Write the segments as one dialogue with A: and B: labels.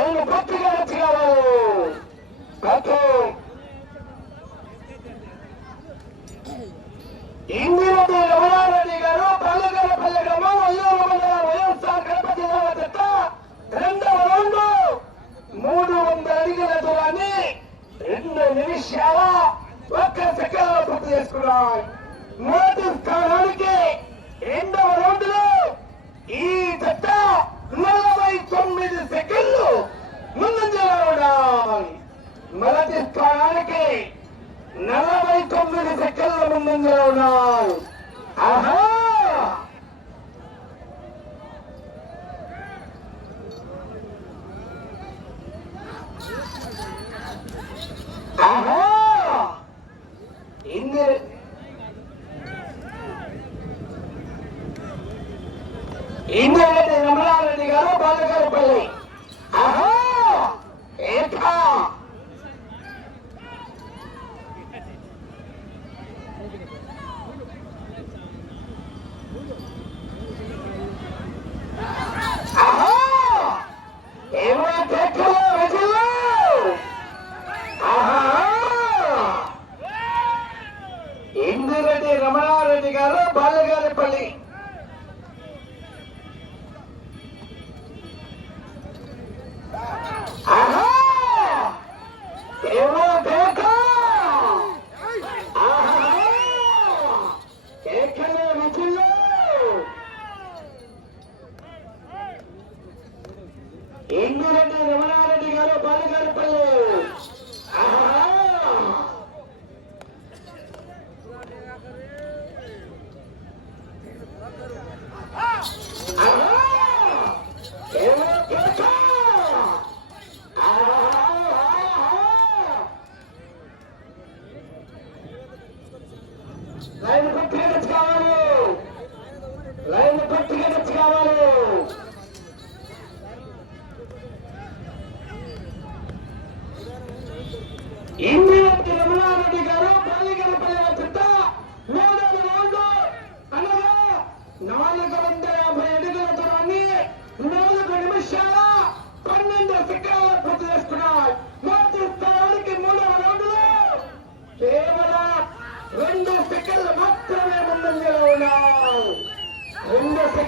A: రైలు గట్టిగా చేయాలి గట్టి. ఇందిరెడ్డి రమణారెడ్డి గారు పల్లెగల పల్లెగము వల్లూరు మండలం వైఎస్ఆర్ కడప జిల్లా చెత్త రెండవ రౌండ్. మూడు వందల అడిగిన దూరాన్ని రెండు నిమిషాల ఒక్క సెకండ్లో పూర్తి చేసుకున్నాం. మొదటి స్థానానికి రెండవ రౌండ్లో ఈ జట్ట నలభై తొమ్మిది సెకండ్లు ముందంజలో మొదటి స్థానానికి నలభై తొమ్మిది సెకండ్ల ముందంజలో ఉన్నారు ఆహా!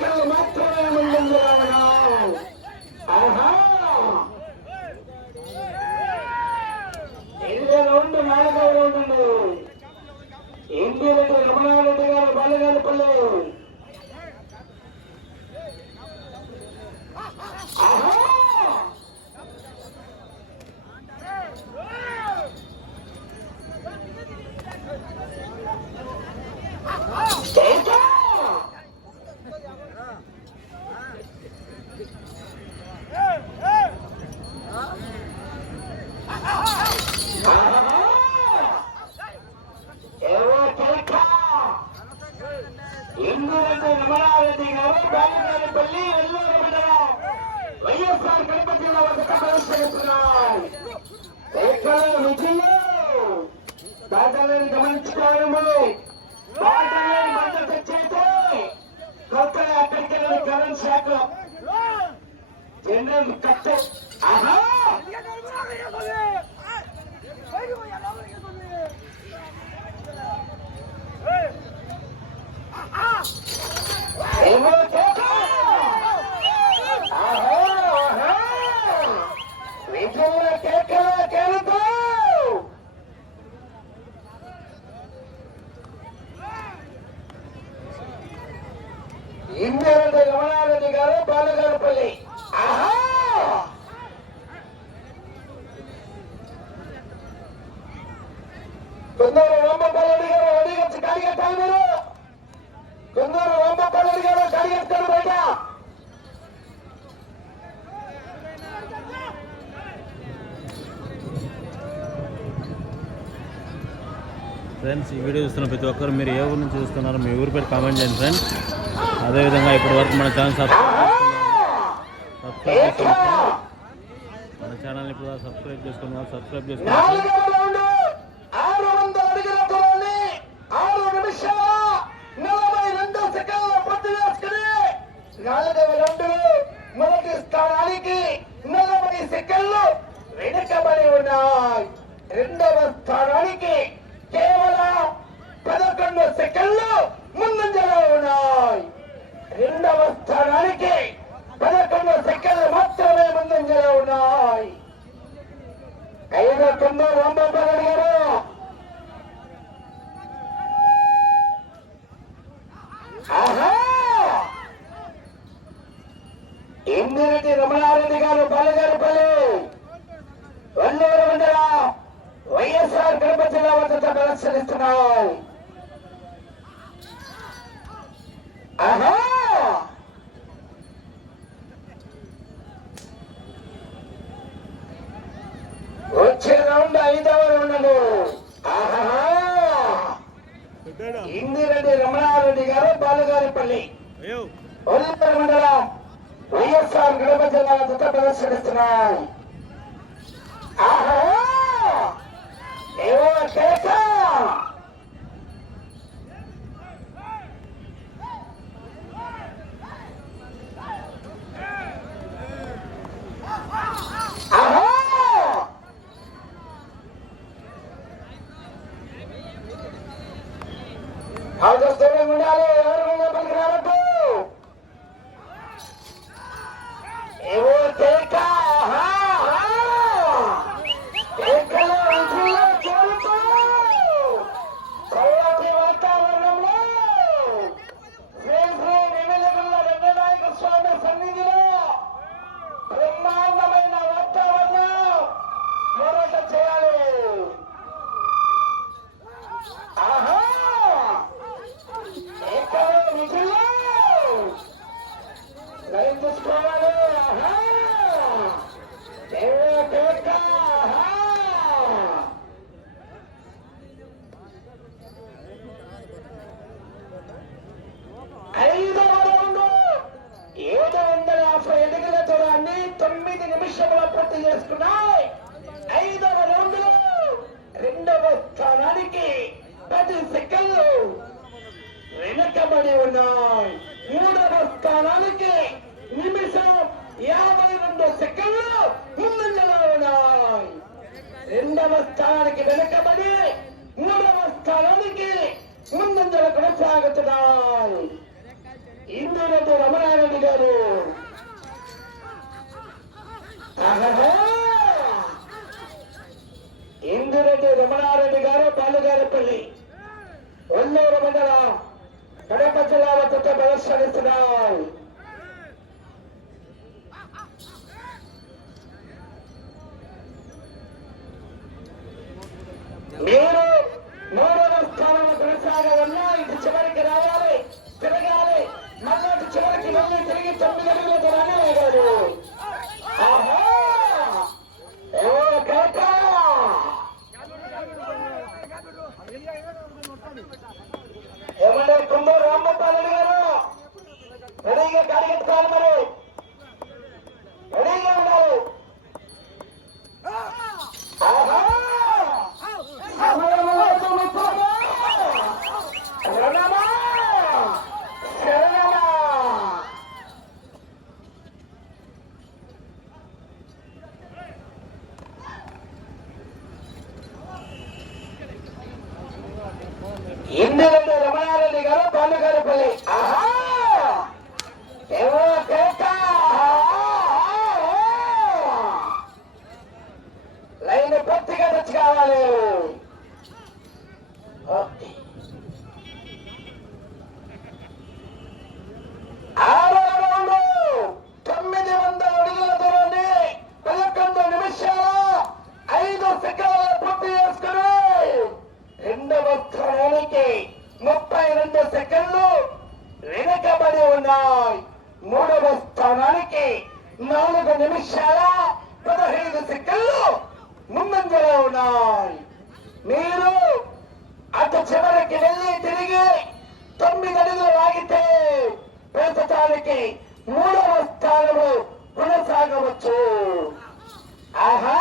A: Kalamata.
B: ఫ్రెండ్స్ ఈ వీడియో చూస్తున్న ప్రతి ఒక్కరు మీరు ఏ ఊరు నుంచి చూస్తున్నారో మీ ఊరి పేరు కామెంట్ చేయండి ఫ్రెండ్స్. అదేవిధంగా ఇప్పటి వరకు మన ఛానల్ సబ్స్క్రైబ్ మన ఛానల్ని ఇప్పుడు సబ్స్క్రైబ్ చేసుకున్నారు సబ్స్క్రైబ్ చేసుకున్నారు
A: నాలుగవ రౌండ్ ఆరు వందల అడుగుల దూరాన్ని ఆరు నిమిషాల నలభై రెండు సెకండ్ల పూర్తి చేసుకుని నాలుగవ రౌండ్ మొదటి స్థానానికి నలభై సెకండ్లు వెనుకబడి ఉన్నాయి రెండవ స్థానానికి కేవలం పదకొండు సెకండ్లు ముందంజలో ఉన్నాయి రెండవ స్థానానికి పదకొండు సెకండ్లు మాత్రమే ముందంజలో ఉన్నాయి ఐదో తొమ్మిది రాంబాబు గారు ఆహా ఇందిరెడ్డి రమణారెడ్డి గారు బాలగారుపల్లి వల్లూరు మండల వైఎస్ఆర్ కడప జిల్లా వద్ద ప్రదర్శనిస్తున్నాయి ఆహా వచ్చే రౌండ్ ఐదవ రౌండ్ ఆహా ఇందిరెడ్డి రమణారెడ్డి గారు బాలుగారిపల్లి. ఒలింపర్ మండలం వైఎస్ఆర్ గడప జిల్లా జత ప్రదర్శనిస్తున్నాయి. ఆహా. చేసుకున్నాయి. ఐదవ రౌండ్లో రెండవ స్థానానికి పది సెకండ్లు వెనకబడి ఉన్నాయి. మూడవ స్థానానికి నిమిషం యాభై రెండు సెకండ్లు ముందంజలో ఉన్నాయి. రెండవ స్థానానికి వెనకబడి మూడవ స్థానానికి ముందంజలు కొనసాగుతున్నాయి. ఇందులో రమణారెడ్డి ఎమ్మెల్యే ఏమంటే రామ్మోపాల్ రెడ్డి గారు? రెడీగా కాడిగెత్తుకోవాలి మరి. రెడీగా ఉండాలి ఆహా! సమయంలో తుమ్ముతామా? శరణమా? శరణమా? ఇందిరెడ్డి రమణారెడ్డి గారు పాలుగారిపల్లి ఆహా ఏవో కేక లైన్ పూర్తిగా టచ్ కావాలి ఓకే. మూడవ స్థానానికి నాలుగు నిమిషాల పదహైదు సెకండ్లు ముందంజలో ఉన్నాయి మీరు అటు చివరికి వెళ్ళి తిరిగి తొమ్మిది అడుగులు లాగితే ప్రస్తుతానికి మూడవ స్థానంలో కొనసాగవచ్చు ఆహా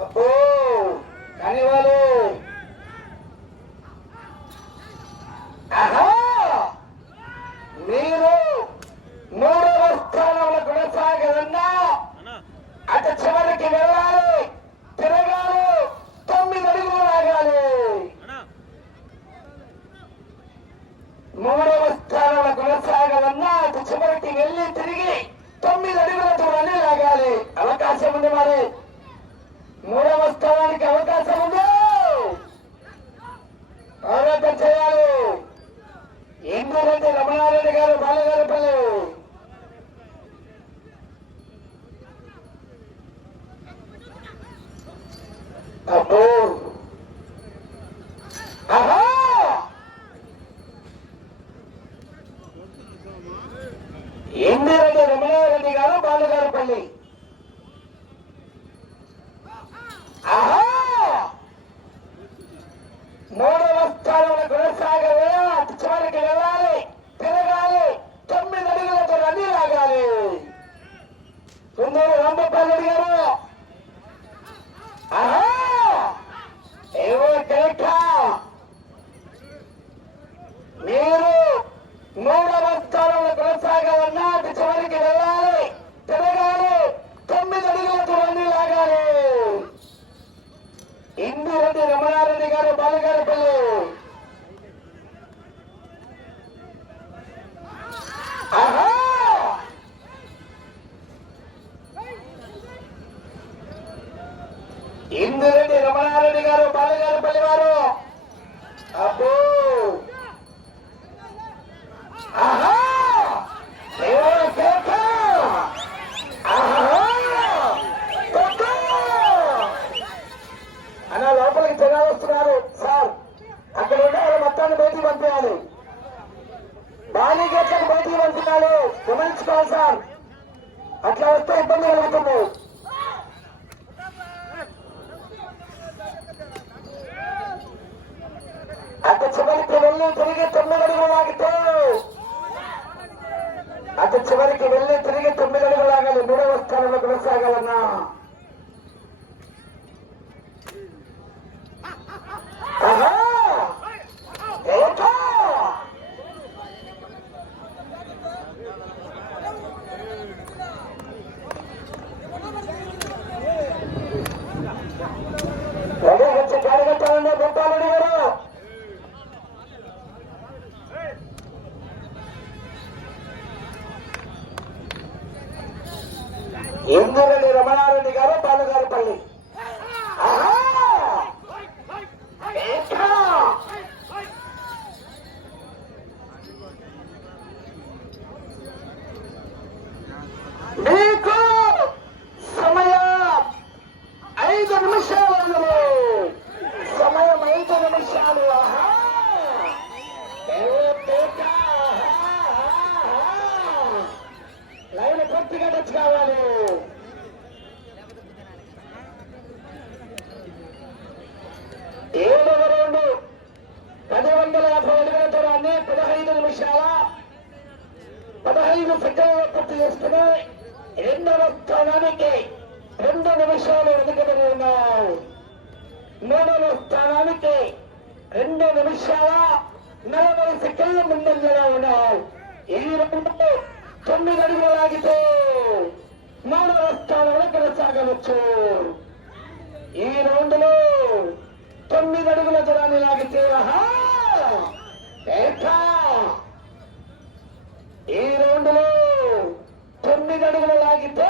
A: అబ్బో కానీ వాళ్ళు ఆహా మీరు మూడవ స్థానంలో కొనసాగదన్నా అటు చివరికి వెళ్ళాలి తిరగాలి తొమ్మిది అడుగులు లాగాలి మూడవ స్థానంలో కొనసాగాలన్నా అటు చివరికి వెళ్ళి తిరిగి తొమ్మిది అడుగుల దూరాన్ని లాగాలి అవకాశం ఉంది మరి మూడవ స్థానానికి అవకాశం ఉంది పోరాటం చేయాలి ఇంద్రెడ్డి రమణారెడ్డి గారు బాలగారిపల్లి అబ్బో ఆహా ఇందిరెడ్డి రమణారెడ్డి గారు బాలగారిపల్లి ఆహా మూడవ స్థానంలో కొనసాగలే అటు చివరికి వెళ్ళాలి తిరగాలి తొమ్మిది అడుగులతో రన్నీ లాగాలి కుందూరు రాంబపల్లి గారు ఆహా ఏవో కరెక్టా మీరు మూడవ స్థానంలో కొనసాగాలన్నా అటు చివరికి వెళ్ళాలి తిరగాలి తొమ్మిది అడుగులతో రన్నీ లాగాలి ఇందిరెడ్డి రమణారెడ్డి గారు బాలగారిపల్లి ఆహా ఇందిరెడ్డి రమణారెడ్డి గారు బాలగారిపల్లి వారు అబ్బో! ఆహా! దేవుడు కేక! ఆహా! అన్న లోపలికి జనాలు వస్తున్నారు సార్. అక్కడ ఉండే వాళ్ళు మొత్తాన్ని బయటికి పంపించాలి. బాలీ గేట్లకు బయటికి పంపించాలి. గమనించుకోవాలి సార్. అట్లా వస్తే ఇబ్బంది కలుగుతుంది. అటు చివరికి వెళ్ళి తిరిగి తొమ్మిది అడుగులు లాగాలి మూడవ స్థానంలో కొనసాగాలన్నా ఆహా! ఏటా? రెడీ వచ్చి కార్యకర్తలన్నీ పెట్టాలని గారు ఇంద్రెడ్డి రమణారెడ్డి గారు బాలుగారిపల్లి ఆహా! ఏటా? మీకు సమయం ఐదు నిమిషాలు సమయం ఐదు నిమిషాలు ఆహా! ఏ పేట! ఆహా! లైన్ పూర్తిగా టచ్ కావాలి ఏడవ రౌండ్ పది వందల యాభై అడుగుల దూరాన్ని పదహైదు నిమిషాల పదహైదు సెకండ్లు పూర్తి చేసుకుని రెండవ స్థానానికి రెండు నిమిషాలు వెనుకబడి ఉన్నాయి మూడవ స్థానానికి రెండు నిమిషాల నలభై సెకండ్ల ముందంజలా ఉన్నారు ఈ రెండు తొమ్మిది అడుగులు లాగితే మూడవ స్థానంలో కొనసాగవచ్చు. ఈ రౌండ్లో తొమ్మిది అడుగుల దూరాన్ని లాగితే ఆహా! ఈ రౌండ్లో తొమ్మిది అడుగులు లాగితే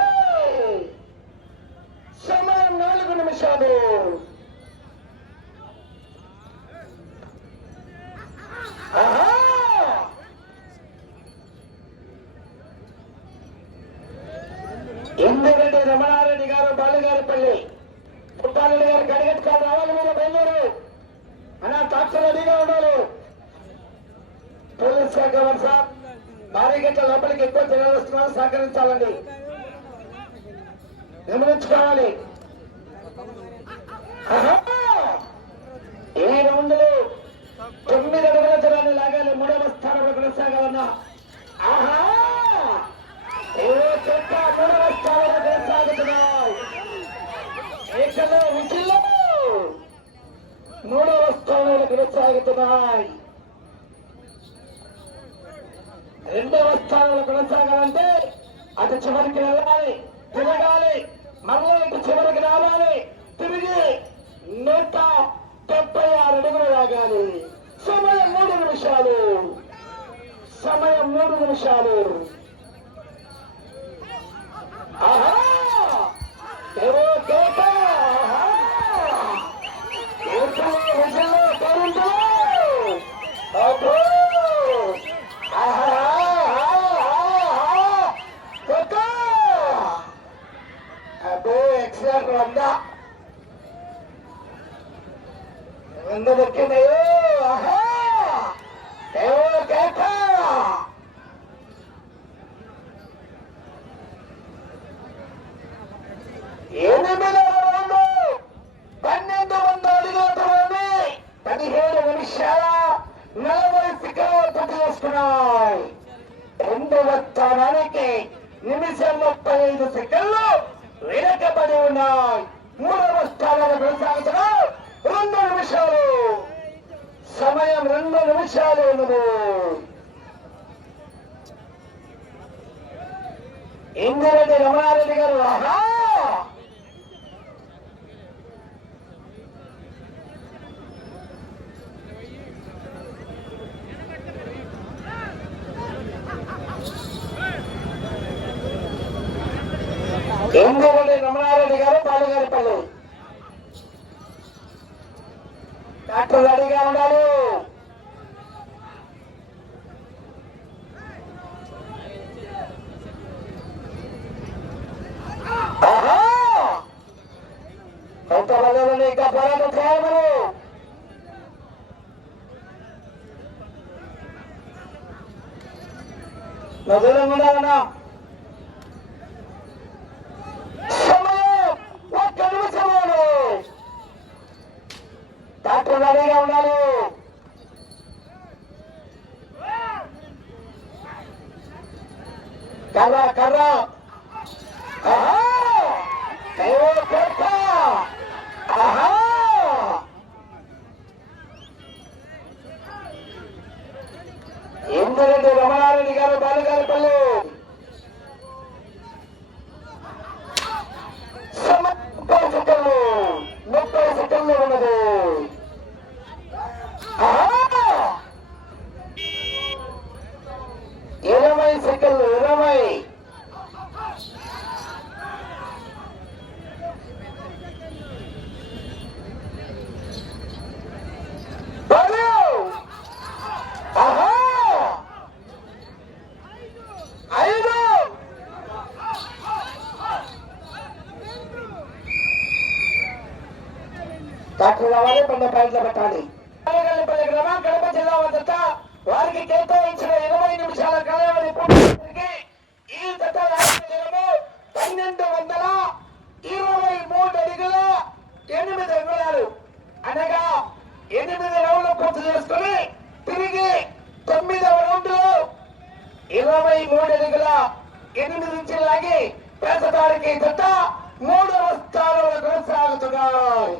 A: సమయం నాలుగు నిమిషాలు. ఆహా! ఇందిరెడ్డి రమణారెడ్డి గారు బాలుగారిపల్లి. పుట్టారెడ్డి గారు గడిగట్టుకొని రావాలి మీరు బెంగళూరు. అన్న టాక్టర్ రెడీగా ఉండాలి. పోలీస్ శాఖ వారు సార్ చేస్తున్నారు సహకరించాలండి. గమనించుకోవాలి. ఈ రౌండ్లో తొమ్మిది అడుగుల జనాన్ని లాగాలి మూడవ స్థానంలో కొనసాగాలన్నా. ఆహా! ఏ చెక్క మూడవ స్థానంలో కొనసాగుతున్నాయి. ఏకలో విజిల్లో మూడవ స్థానంలో కొనసాగుతున్నాయి. రెండవ స్థానంలో కొనసాగాలంటే అటు చివరికి వెళ్ళాలి తిరగాలి మరలా ఇటు చివరికి రావాలి. తిరిగి నూట డెబ్బై ఆరు అడుగులు రాగాలి సమయం మూడు నిమిషాలు. సమయం మూడు నిమిషాలు. ఆహా! ఏవో కేక ఆహా! కేకలు, విజయాలు, కౌంటర్లు! అబ్బో! ఆహా! ఆహా! కేక! అబ్బో ఎక్సలెంట్ వందా వంద దక్కినాయో ఆహా ఏవో కేక ఎనిమిదవ రౌండు పన్నెండు వందల అడుగుల దూరాన్ని పదిహేడు నిమిషాల నలభై సెకండ్లు పూర్తి చేసుకున్నాయి రెండవ స్థానానికి నిమిషం ముప్పై ఐదు వెనకబడి ఉన్నాయి. మూడవ స్థానాన్ని కొనసాగించడం రెండు నిమిషాలు. సమయం రెండు నిమిషాలు ఉన్నది. ఇందిరెడ్డి రమణారెడ్డి గారు ఆహా! నదులం ఉండాలన్నా డాక్టర్ రావాలి బండ పాయింట్లు పెట్టాలి. గ్రామం కడప జిల్లా వద్ద వారికి కేటాయించిన ఇరవై నిమిషాల కాలావధి పూర్తి ఈ జత పన్నెండు వందల ఇరవై మూడు అడుగుల ఎనిమిది అంగుళాలు. అనగా ఎనిమిది రౌండ్లు పూర్తి చేసుకుని తిరిగి తొమ్మిదవ రౌండ్లో ఇరవై మూడు అడుగుల ఎనిమిది నుంచి లాగి పెద్దదారికి జత మూడవ స్థానంలో కొనసాగుతున్నాయి